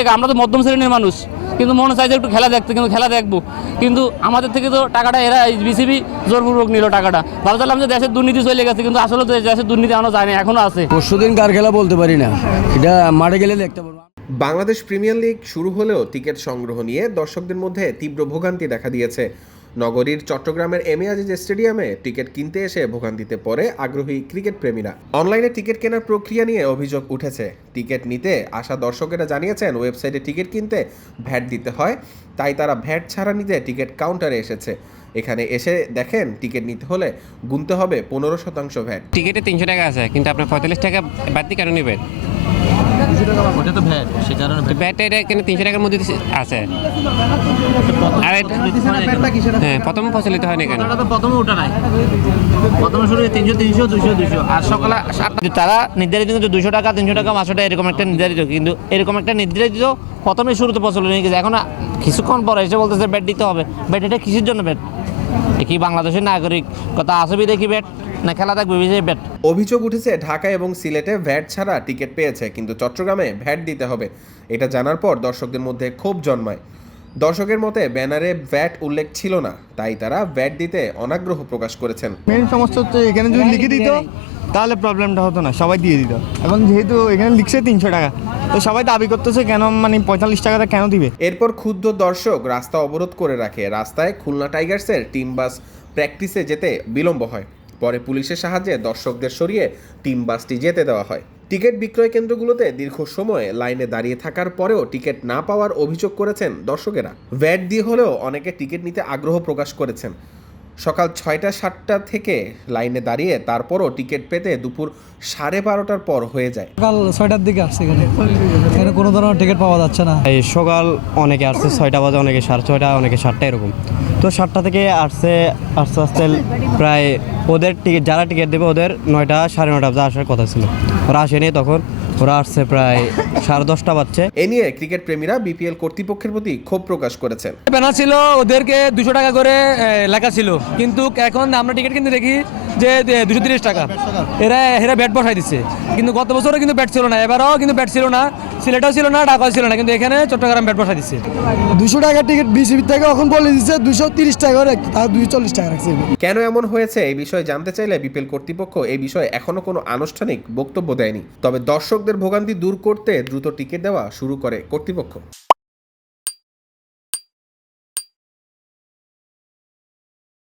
টাকা, আমরা তো মধ্যম শ্রেণীর মানুষ, কিন্তু মনে চাইছে একটু খেলা দেখতে, কিন্তু খেলা দেখবো, কিন্তু আমাদের থেকে তো টাকাটা এরা বিসিবি জোরপূর্বক নিল টাকাটা। ভাবছিলাম যে দেশের দুর্নীতি চলে গেছে, কিন্তু আসলে তো দেশের দুর্নীতি এখনো যায়নি, এখনো আছে। পরশুদিন কার খেলা বলতে পারি না, এটা মাঠে গেলে দেখতে পারবো। বাংলাদেশ প্রিমিয়ার লিগ শুরু হলেও টিকিট সংগ্রহ নিয়ে দর্শকদের মধ্যে তীব্র ভোগান্তি দেখা দিয়েছে। নগরীর চট্টগ্রামের এম এ আজিজ স্টেডিয়ামে টিকিট কিনতে এসে ভোগান্তিতে পড়ে আগ্রহী ক্রিকেট প্রেমীরা। অনলাইনে টিকিট কেনার প্রক্রিয়া নিয়ে অভিযোগ উঠেছে। টিকিট নিতে আসা দর্শকেরা জানিয়েছেন ওয়েবসাইটে টিকিট কিনতে ভ্যাট দিতে হয়, তাই তারা ভ্যাট ছাড়া নিতে টিকিট কাউন্টারে এসেছে। এখানে এসে দেখেন টিকিট নিতে হলে গুনতে হবে 15% ভ্যাট। টিকিটে 300 টাকা আছে, কিন্তু আপনার 45 টাকা বাদ দিয়ে কেন নেবেন? ওটা তো ভ্যাট, সে কারণে ব্যাটটা এটা এখানে 300 টাকার মধ্যে আছে। আর হ্যাঁ, প্রথমে প্রচলিত হয় না কেন? প্রথমে ওটা নাই, প্রথমে শুরু 300 300 200 200 আর সকালে 7টা। তারা নির্ধারিত কিন্তু 200 টাকা 300 টাকা 500 টাকা এরকম একটা নির্ধারিত, কিন্তু এরকম একটা নির্ধারিত প্রথমে শুরুতে প্রচলন হয়ে গেছে। এখন কিছুক্ষণ পরে এসে বলতেছে ব্যাট দিতে হবে। ব্যাট এটা কিসের জন্য ব্যাট? কি বাংলাদেশের নাগরিক কথা আসবি দেখি ব্যাট, না খেলা দেখবে বিজয় ব্যাট? অভিযোগ উঠেছে ঢাকা এবং সিলেটে ভ্যাট ছাড়া টিকিট পেয়েছে, কিন্তু চট্টগ্রামে ভ্যাট দিতে হবে। এটা জানার পর দর্শকদের মধ্যে ক্ষোভ জন্মায়। দর্শকের মতে ব্যানারে ভ্যাট উল্লেখ ছিল না, তাই তারা ভ্যাট দিতে অনাগ্রহ প্রকাশ করেছেন। মেন সমস্যা হচ্ছে এখানে যদি লিখে দিত তাহলে প্রবলেমটা হতো না, সবাই দিয়ে দিত। এখন যেহেতু এখানে লিখছে 300 টাকা, তো সবাই দাবি করতেছে কেন, মানে 45 টাকাটা কেন দিবে? এরপর ক্ষুব্ধ দর্শক রাস্তা অবরোধ করে রাখে। রাস্তায় খুলনা টাইগার্সের টিম বাস প্র্যাকটিসে যেতে বিলম্ব হয়। পরে পুলিশের সাহায্যে দর্শকদের সরিয়ে টিম বাসটি যেতে দেওয়া হয়। টিকিট বিক্রয় কেন্দ্রগুলোতে দীর্ঘ সময় লাইনে দাঁড়িয়ে থাকার পরেও টিকিট না পাওয়ার অভিযোগ করেছেন দর্শকেরা। ভ্যাট দিয়ে হলেও অনেকে টিকিট নিতে আগ্রহ প্রকাশ করেছেন। সকাল 6টা 7টা থেকে লাইনে দাঁড়িয়ে তারপরও টিকিট পেতে দুপুর 12:30টার পর হয়ে যায়। সকাল 6টার দিকে আসছে, এখানে কোনো ধরনের টিকিট পাওয়া যাচ্ছে না। এই সকাল অনেকে আসছে 6টা বাজে, অনেকে 6:30, অনেকে 7টা এরকম। তো 7টা থেকে আসছে আস্তে আস্তে প্রায় ওদের টিকিট, যারা টিকিট দেবে ওদের 9টা 9:30 বাজে আসার কথা ছিল, ওরা আসেনি। তখন ওরা আসছে প্রায় 10:30 বাজছে। এ নিয়ে ক্রিকেট প্রেমীরা বিপিএল কর্তৃপক্ষের প্রতি ক্ষোভ প্রকাশ করেছেন। ব্যানার ছিল ওদেরকে 200 টাকা করে লেখা ছিল, কিন্তু এখন আমরা টিকিট কিনতে দেখি যে 230 টাকা। এরা ব্যাট বসাই দিচ্ছে, কিন্তু গত বছরও কিন্তু ব্যাট ছিল না, এবারও কিন্তু ব্যাট ছিল না, সিলেটেও ছিল না, ঢাকাও ছিল না, কিন্তু এখানে চট্টগ্রাম ব্যাট বসাই দিচ্ছে। 200 টাকার টিকিট বিসিবি থেকে এখন বলে দিচ্ছে 230 টাকা করে, তার 240 টাকা রাখছে। কেন এমন হয়েছে এই বিষয়ে জানতে চাইলে বিপিএল কর্তৃপক্ষ এই বিষয়ে এখনো কোনো আনুষ্ঠানিক বক্তব্য দেয়নি। তবে দর্শকদের ভোগান্তি দূর করতে দ্রুত টিকিট দেওয়া শুরু করে কর্তৃপক্ষ।